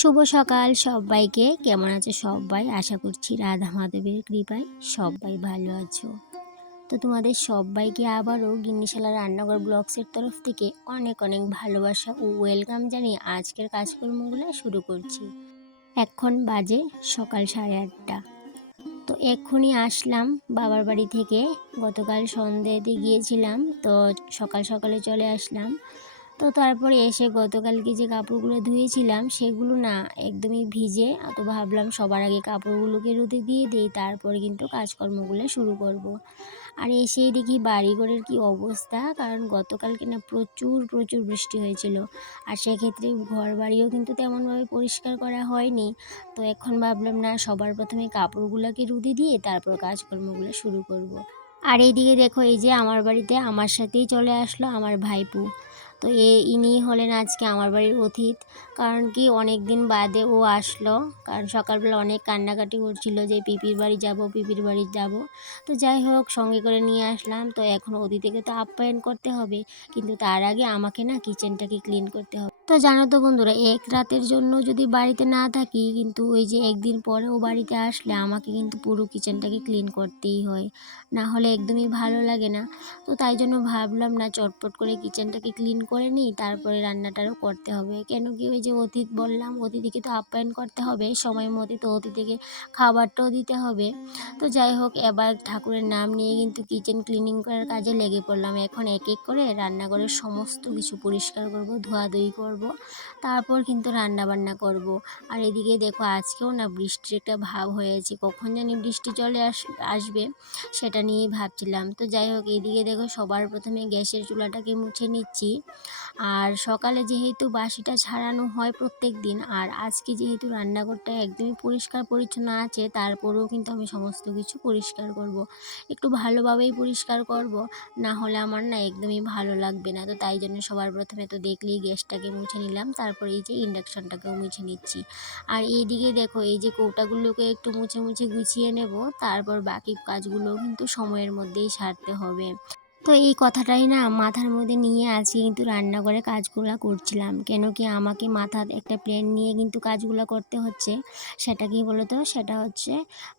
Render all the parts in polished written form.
শুভ সকাল সবাইকে। কেমন আছে সবাই? আশা করছি রাধা মাধবের কৃপায় সবাই ভালো আছো। তো তোমাদের সবাইকে আবারও গিন্নিশালা রান্নাঘর ব্লগসের তরফ থেকে অনেক অনেক ভালোবাসা ও ওয়েলকাম জানিয়ে আজকের কাজকর্মগুলো শুরু করছি। এখন বাজে সকাল 8:30। তো এক্ষুনি আসলাম বাবার বাড়ি থেকে। গতকাল সন্ধ্যেতে গিয়েছিলাম, তো সকাল সকালে চলে আসলাম। তো তারপরে এসে গতকালকে যে কাপড়গুলো ধুয়েছিলাম সেগুলো না একদমই ভিজে। তো ভাবলাম সবার আগে কাপড়গুলোকে রোদে দিয়ে দিই, তারপরে কিন্তু কাজকর্মগুলো শুরু করব। আর এসেই দেখি বাড়িঘরের কি অবস্থা, কারণ গতকালকে না প্রচুর প্রচুর বৃষ্টি হয়েছিল। আর সেক্ষেত্রে ঘর বাড়িও কিন্তু তেমনভাবে পরিষ্কার করা হয়নি। তো এখন ভাবলাম না, সবার প্রথমে কাপড়গুলোকে রোদে দিয়ে তারপর কাজকর্মগুলো শুরু করব। আর এইদিকে দেখো, এই যে আমার বাড়িতে আমার সাথেই চলে আসলো আমার ভাইপু। তো ইনি হলেন আজকে আমার বাড়ির অতিথি। কারণ কি অনেক দিন বাদে ও আসলো, কারণ সকালবেলা অনেক কান্নাকাটি করছিল যে পিপির বাড়ি যাব, পিপির বাড়ি যাব। তো যাই হোক, সঙ্গে করে নিয়ে আসলাম। তো এখন অতিথিকে তো আপ্যায়ন করতে হবে, কিন্তু তার আগে আমাকে না কিচেনটাকে ক্লিন করতে হবে। তো জানো তো বন্ধুরা, এক রাতের জন্য যদি বাড়িতে না থাকি, কিন্তু ওই যে একদিন পরেও বাড়িতে আসলে আমাকে কিন্তু পুরো কিচেনটাকে ক্লিন করতেই হয়, না হলে একদমই ভালো লাগে না। তো তাই জন্য ভাবলাম না, চটপট করে কিচেনটাকে ক্লিন করে নিই, তারপরে রান্নাটারও করতে হবে। কেন কি, ওই যে অতিথি বললাম, অতিথিকে তো আপ্যায়ন করতে হবে সময় মতো, তো অতিথিকে খাবারটাও দিতে হবে। তো যাই হোক, এবার ঠাকুরের নাম নিয়ে কিন্তু কিচেন ক্লিনিং করার কাজে লেগে পড়লাম। এখন এক এক করে রান্নাঘরের সমস্ত কিছু পরিষ্কার করব, ধোয়াধুয়ি করব, তারপর কিন্তু রান্না বান্না করব। আর এদিকে দেখো, আজকেও না বৃষ্টির একটা ভাব হয়েছে, কখন জানি বৃষ্টি চলে আসবে সেটা নিয়েই ভাবছিলাম। তো যাই হোক, এইদিকে দেখো সবার প্রথমে গ্যাসের চুলাটাকে মুছে নিচ্ছি। আর সকালে যেহেতু বাসিটা ছাড়ানো হয় প্রত্যেক দিন, আর আজকে যেহেতু রান্নাঘরটা একদমই পরিষ্কার পরিচ্ছন্ন আছে, তারপরেও কিন্তু আমি সমস্ত কিছু পরিষ্কার করব। একটু ভালোভাবেই পরিষ্কার করব, না হলে আমার না একদমই ভালো লাগবে না। তো তাই জন্য সবার প্রথমে তো দেখলেই গ্যাসটাকে মুছে নিলাম, তারপরে এই যে ইন্ডাকশানটাকেও মুছে নিচ্ছি। আর এইদিকে দেখো, এই যে কৌটাগুলোকে একটু মুছে মুছে গুছিয়ে নেব, তারপর বাকি কাজগুলো কিন্তু সময়ের মধ্যেই সারতে হবে। তো এই কথাটাই না মাথার মধ্যে নিয়ে আজকে কিন্তু রান্নাঘরে কাজগুলো করছিলাম। কেন কি, আমাকে মাথার একটা প্ল্যান নিয়ে কিন্তু কাজগুলো করতে হচ্ছে। সেটা কি বলতো, সেটা হচ্ছে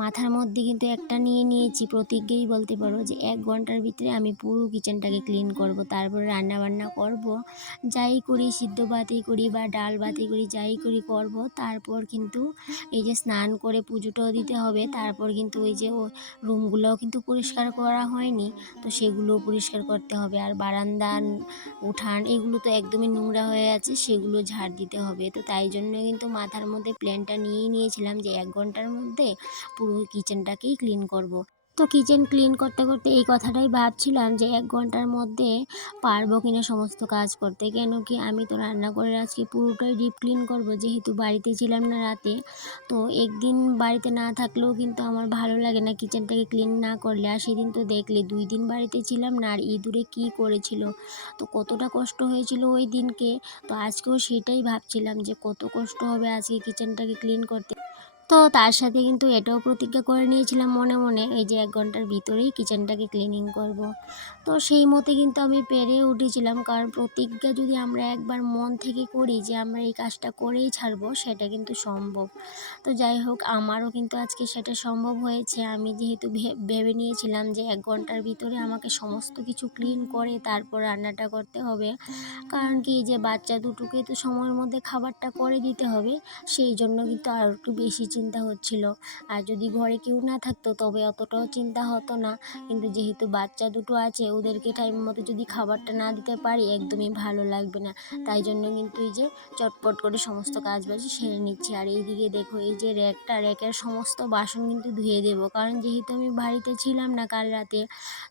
মাথার মধ্যে কিন্তু একটা নিয়ে নিয়েছি, প্রতিজ্ঞাই বলতে পারো, যে 1 ঘন্টার ভিতরে আমি পুরো কিচেনটাকে ক্লিন করব, তারপরে রান্নাবান্না করব। যাই করি, সিদ্ধ ভাতই করি বা ডাল ভাতই করি, যাই করি করব। তারপর কিন্তু এই যে স্নান করে পুজোটাও দিতে হবে, তারপর কিন্তু ওই যে রুমগুলোও কিন্তু পরিষ্কার করা হয়নি, তো সেগুলো পরিষ্কার করতে হবে। আর বারান্দা, উঠান, এগুলো তো একদমই নোংরা হয়ে আছে, সেগুলো ঝাড় দিতে হবে। তো তাই জন্য কিন্তু মাথার মধ্যে প্ল্যানটা নিয়েই নিয়েছিলাম যে 1 ঘন্টার মধ্যে পুরো কিচেনটাকেই ক্লিন করব। তো কিচেন ক্লিন করতে করতে এই কথাটাই ভাবছিলাম যে 1 ঘন্টার মধ্যে পারবো কিনা সমস্ত কাজ করতে। কেন কি, আমি তো রান্নাঘরের আজকে পুরোটাই ডিপ ক্লিন করব, যেহেতু বাড়িতে ছিলাম না রাতে। তো একদিন বাড়িতে না থাকলেও কিন্তু আমার ভালো লাগে না কিচেনটাকে ক্লিন না করলে। আর সেদিন তো দেখলে 2 দিন বাড়িতে ছিলাম না, আর ইঁদুরে কী করেছিল, তো কতটা কষ্ট হয়েছিল ওই দিনকে। তো আজকেও সেটাই ভাবছিলাম যে কত কষ্ট হবে আজকে কিচেনটাকে ক্লিন করতে। তো তার সাথে কিন্তু এটাও প্রতিজ্ঞা করে নিয়েছিলাম মনে মনে, এই যে 1 ঘন্টার ভিতরেই কিচেনটাকে ক্লিনিং করব। তো সেই মতে কিন্তু আমি পেরে উঠেছিলাম, কারণ প্রতিজ্ঞা যদি আমরা একবার মন থেকে করি যে আমরা এই কাজটা করেই ছাড়বো, সেটা কিন্তু সম্ভব। তো যাই হোক, আমারও কিন্তু আজকে সেটা সম্ভব হয়েছে। আমি যেহেতু ভেবে নিয়েছিলাম যে 1 ঘন্টার ভিতরে আমাকে সমস্ত কিছু ক্লিন করে তারপর রান্নাটা করতে হবে। কারণ কি, যে বাচ্চা দুটোকে তো সময়ের মধ্যে খাবারটা করে দিতে হবে, সেই জন্য কিন্তু আর একটু বেশি চিন্তা হচ্ছিল। আর যদি ঘরে কেউ না থাকতো তবে অতটাও চিন্তা হতো না, কিন্তু যেহেতু বাচ্চা দুটো আছে, ওদেরকে টাইম মতো যদি খাবারটা না দিতে পারি একদমই ভালো লাগবে না। তাই জন্য কিন্তু এই যে চটপট করে সমস্ত কাজবাজ সেরে নিচ্ছি। আর এইদিকে দেখো, এই যে র্যাকের সমস্ত বাসন কিন্তু ধুয়ে দেবো, কারণ যেহেতু আমি বাড়িতে ছিলাম না কাল রাতে।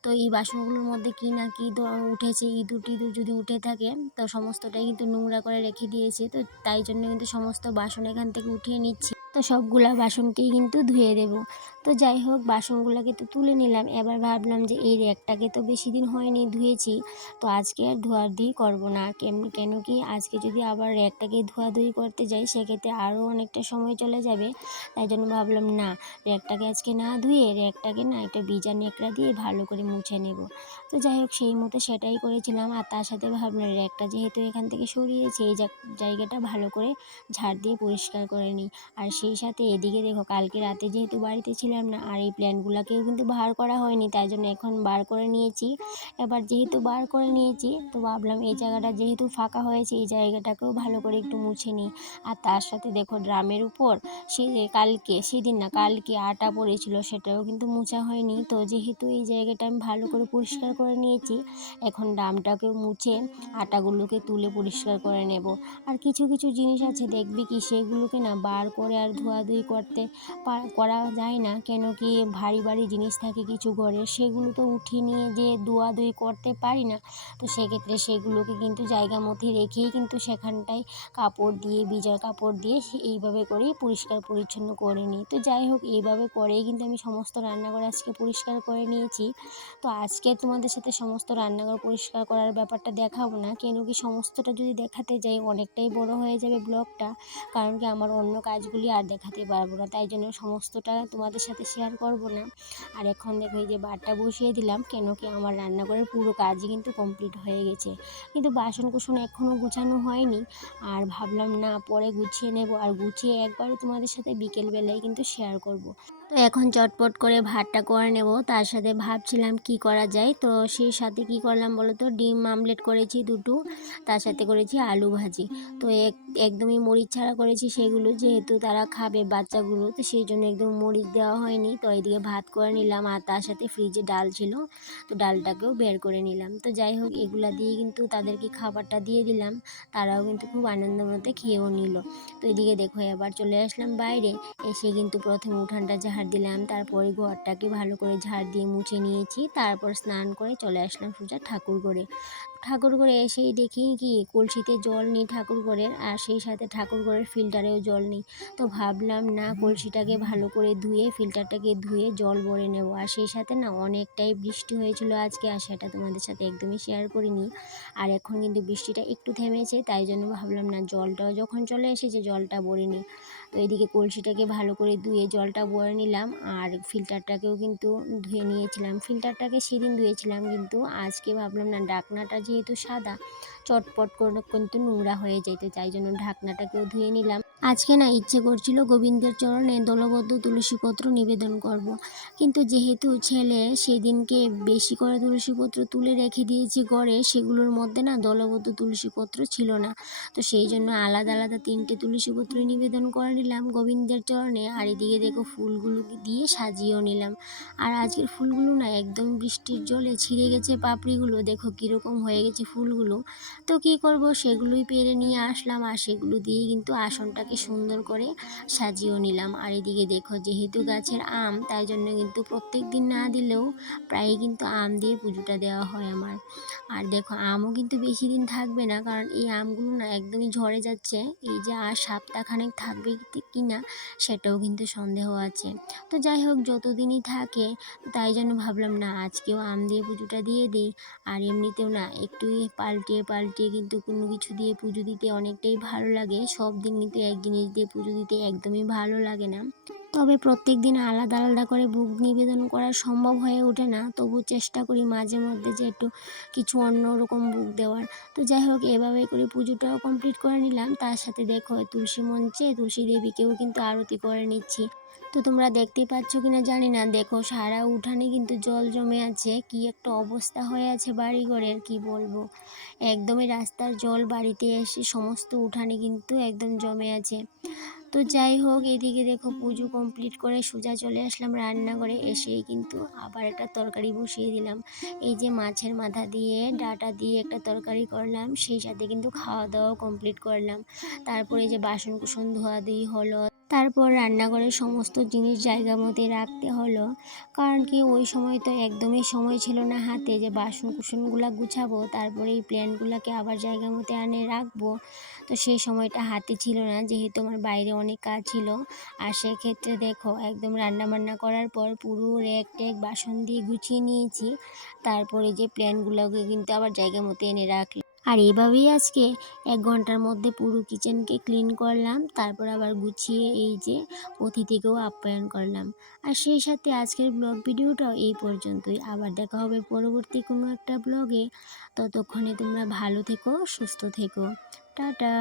তো এই বাসনগুলোর মধ্যে কি না কি উঠেছে, ইঁদুর টিঁদুর যদি উঠে থাকে, তো সমস্তটাই কিন্তু নোংরা করে রেখে দিয়েছে। তো তাই জন্য কিন্তু সমস্ত বাসন এখান থেকে উঠিয়ে নিচ্ছি। তো সবগুলা বাসনকেই কিন্তু ধুয়ে দেবো। তো যাই হোক বাসনগুলোকে তো তুলে নিলাম। এবার ভাবলাম যে এই র্যাকটাকে তো বেশি দিন হয়নি ধুয়েছি, তো আজকে আর ধোয়াধুয়ি করবো না। কেন কি আজকে যদি আবার র্যাকটাকে ধোয়াধুয়ি করতে যাই সেক্ষেত্রে আরও অনেকটা সময় চলে যাবে। তাই জন্য ভাবলাম না, র্যাকটাকে আজকে না ধুয়ে র্যাকটাকে না একটা ভিজা ন্যাকড়া দিয়ে ভালো করে মুছে নেব। তো যাই হোক সেই মতো সেটাই করেছিলাম। আর তার সাথে ভাবলাম র্যাকটা যেহেতু এখান থেকে সরিয়েছি, এই জায়গাটা ভালো করে ঝাড় দিয়ে পরিষ্কার করে নিই। আর সেই সাথে এদিকে দেখো কালকে রাতে যেহেতু বাড়িতে ছিলাম না, আর এই প্ল্যানগুলোকেও কিন্তু বার করা হয়নি, তাই জন্য এখন বার করে নিয়েছি। এবার যেহেতু বার করে নিয়েছি তো ভাবলাম এই জায়গাটা যেহেতু ফাঁকা হয়েছে এই জায়গাটাকেও ভালো করে একটু মুছে নিই। আর তার সাথে দেখো ড্রামের উপর কালকে আটা পড়েছিল, সেটাও কিন্তু মোছা হয়নি। তো যেহেতু এই জায়গাটা আমি ভালো করে পরিষ্কার করে নিয়েছি, এখন ড্রামটাকেও মুছে আটাগুলোকে তুলে পরিষ্কার করে নেব। আর কিছু কিছু জিনিস আছে দেখবি কি সেগুলোকে না বার করে আর ধোয়াধুয়ি করা যায় না। কেন কি ভারী ভারী জিনিস থাকে কিছু ঘরে, সেগুলো তো উঠিয়ে নিয়ে যে ধোয়াধুয়ি করতে পারি না। তো সেক্ষেত্রে সেগুলোকে কিন্তু জায়গা মতো রেখেই কিন্তু সেখানটায় কাপড় দিয়ে ভিজা কাপড় দিয়ে এইভাবে করেই পরিষ্কার পরিচ্ছন্ন করে নিই। তো যাই হোক এইভাবে করেই কিন্তু আমি সমস্ত রান্নাঘর আজকে পরিষ্কার করে নিয়েছি। তো আজকে তোমাদের সাথে সমস্ত রান্নাঘর পরিষ্কার করার ব্যাপারটা দেখাবো না, কেন কি সমস্তটা যদি দেখাতে যাই অনেকটাই বড় হয়ে যাবে ব্লগটা। কারণ কি আমার অন্য কাজগুলি আর দেখাতে পারবো না, তাই জন্য সমস্তটা তোমাদের সাথে শেয়ার করব না। আর এখন দেখো এই যে ভাতটা বসিয়ে দিলাম, কেন কি আমার রান্নাঘরের পুরো কাজই কিন্তু কমপ্লিট হয়ে গেছে, কিন্তু বাসন কুসন এখনও গুছানো হয়নি। আর ভাবলাম না পরে গুছিয়ে নেব, আর গুছিয়ে একবারে তোমাদের সাথে বিকেলবেলায় কিন্তু শেয়ার করব। তো এখন চটপট করে ভাতটা করে নেব। তার সাথে ভাবছিলাম কি করা যায়, তো সেই সাথে কি করলাম বলো তো, ডিম আমলেট করেছি দুটো, তার সাথে করেছি আলু ভাজি। তো একদমই মরিচ ছাড়া করেছি সেগুলো, যেহেতু তারা খাবে বাচ্চাগুলো, তো সেই জন্য একদম মরিচ দেওয়া হয়নি। তো এদিকে ভাত করে নিলাম, আর তার সাথে ফ্রিজে ডাল ছিল, তো ডালটাকেও বের করে নিলাম। তো যাই হোক এগুলা দিয়ে কিন্তু তাদেরকে খাবারটা দিয়ে দিলাম, তারাও কিন্তু খুব আনন্দ মতো খেয়েও নিল। তো এদিকে দেখো এবার চলে আসলাম বাইরে, এসে কিন্তু প্রথমে উঠানটা ঝাড় দিলাম, তারপরে ঘরটাকে ভালো করে ঝাড় দিয়ে মুছে নিয়েছি, তারপর স্নান করে চলে আসলাম সোজা ঠাকুরঘরে এসেই দেখি কি কলসিতে জল নেই ঠাকুরঘরের, আর সেই সাথে ঠাকুরঘরের ফিল্টারেও জল নেই। তো ভাবলাম না কলসিটাকে ভালো করে ধুয়ে ফিল্টারটাকে ধুয়ে জল ভরে নেব। আর সেই সাথে না অনেকটাই বৃষ্টি হয়েছিল আজকে, আর সেটা তোমাদের সাথে একদমই শেয়ার করিনি। আর এখন কিন্তু বৃষ্টিটা একটু থেমেছে, তাই জন্য ভাবলাম না জলটাও যখন চলে এসেছে জলটা ভরে নিই। তো এদিকে কলসিটাকে ভালো করে ধুয়ে জলটা ভরে নিলাম, আর ফিল্টারটাকেও কিন্তু ধুয়ে নিয়েছিলাম। ফিল্টারটাকে সেদিন ধুয়েছিলাম, কিন্তু আজকে ভাবলাম না ঢাকনাটা যেহেতু সাদা চটপট করে কিন্তু নোংরা হয়ে যেত, তাই জন্য ঢাকনাটাকেও ধুয়ে নিলাম। আজকে না ইচ্ছে করছিল গোবিন্দের চরণে দলবদ্ধ তুলসীপত্র নিবেদন করব, কিন্তু যেহেতু ছেলে সেদিনকে বেশি করে তুলসীপত্র তুলে রেখে দিয়েছি ঘরে, সেগুলোর মধ্যে না দলবদ্ধ তুলসীপত্র ছিল না। তো সেই জন্য আলাদা আলাদা 3টে তুলসীপত্র নিবেদন করে নিলাম গোবিন্দের চরণে। আর এদিকে দেখো ফুলগুলো দিয়ে সাজিয়েও নিলাম। আর আজকের ফুলগুলো না একদম বৃষ্টির জলে ছিঁড়ে গেছে, পাপড়িগুলো দেখো কীরকম হয়ে গেছে ফুলগুলো। তো কী করব, সেগুলোই পেরে নিয়ে আসলাম, আর সেগুলো দিয়ে কিন্তু আসনটাকে সুন্দর করে সাজিয়েও নিলাম। আর এদিকে দেখো যেহেতু গাছের আম, তাই জন্য কিন্তু প্রত্যেক দিন না দিলেও প্রায়ই কিন্তু আম দিয়ে পুজোটা দেওয়া হয় আমার। আর দেখো আমও কিন্তু বেশি দিন থাকবে না, কারণ এই আমগুলো না একদমই ঝরে যাচ্ছে, এই যে আর সপ্তাহখানেক থাকবে কি না সেটাও কিন্তু সন্দেহ আছে। তো যাই হোক যতদিনই থাকে, তাই জন্য ভাবলাম না আজকেও আম দিয়ে পুজোটা দিয়ে দিই। আর এমনিতেও না একটু পাল্টিয়ে পাল্টিয়ে কিন্তু কোনো কিছু দিয়ে পুজো দিতে অনেকটাই ভালো লাগে, সব দিন কিন্তু এক জিনিস দিয়ে পুজো দিতে একদমই ভালো লাগে না। তবে প্রত্যেক দিন আলাদা আলাদা করে ভোগ নিবেদন করা সম্ভব হয়ে ওঠে না, তবু চেষ্টা করি মাঝে মধ্যে যে একটু কিছু অন্যরকম ভোগ দেওয়ার। তো যাই হোক এভাবে করে পুজোটাও কমপ্লিট করে নিলাম। তার সাথে দেখো তুলসী মঞ্চে তুলসী দেবীকেও কিন্তু আরতি করে নিচ্ছি। তো তোমরা দেখতেই পাচ্ছ কিনা জানি না, দেখো সারা উঠানে কিন্তু জল জমে আছে, কি একটা অবস্থা হয়ে আছে বাড়িঘরের কি বলবো। একদমই রাস্তার জল বাড়িতে এসে সমস্ত উঠানে কিন্তু একদম জমে আছে। তো যাই হোক এদিকে দেখো পুজো কমপ্লিট করে সোজা চলে আসলাম রান্নাঘরে, এসেই কিন্তু আবার একটা তরকারি বসিয়ে দিলাম। এই যে মাছের মাথা দিয়ে ডাঁটা দিয়ে একটা তরকারি করলাম, সেই সাথে কিন্তু খাওয়া দাওয়াও কমপ্লিট করলাম। তারপরে যে বাসন কুসন ধোয়াধুয়ি হলো, তারপর রান্নাঘরের সমস্ত জিনিস জায়গা মতো রাখতে হলো, কারণ কি ওই সময় তো একদমই সময় ছিল না হাতে যে বাসন কুসনগুলো গুছাবো, তারপরে এই প্ল্যান্টগুলোকে আবার জায়গা মতো আনে রাখবো। তো সেই সময়টা হাতে ছিল না, যেহেতু আমার বাইরে অনেক কাজ ছিল। আর সেক্ষেত্রে দেখো একদম রান্না বান্না করার পর পুরো র্যাক ট্যাক বাসন দিয়ে গুছিয়ে নিয়েছি। তারপরে যে প্ল্যান্টগুলোকে কিন্তু আবার জায়গা মতো এনে রাখলাম। আর এভাবেই আজকে 1 ঘন্টার মধ্যে পুরো কিচেনকে ক্লিন করলাম, তারপর আবার গুছিয়ে এই যে অতিথিকেও আপ্যায়ন করলাম। আর সেই সাথে আজকের ব্লগ ভিডিওটাও এই পর্যন্তই। আবার দেখা হবে পরবর্তী কোনো একটা ব্লগে। ততক্ষণে তোমরা ভালো থেকো, সুস্থ থেকো। টাটা।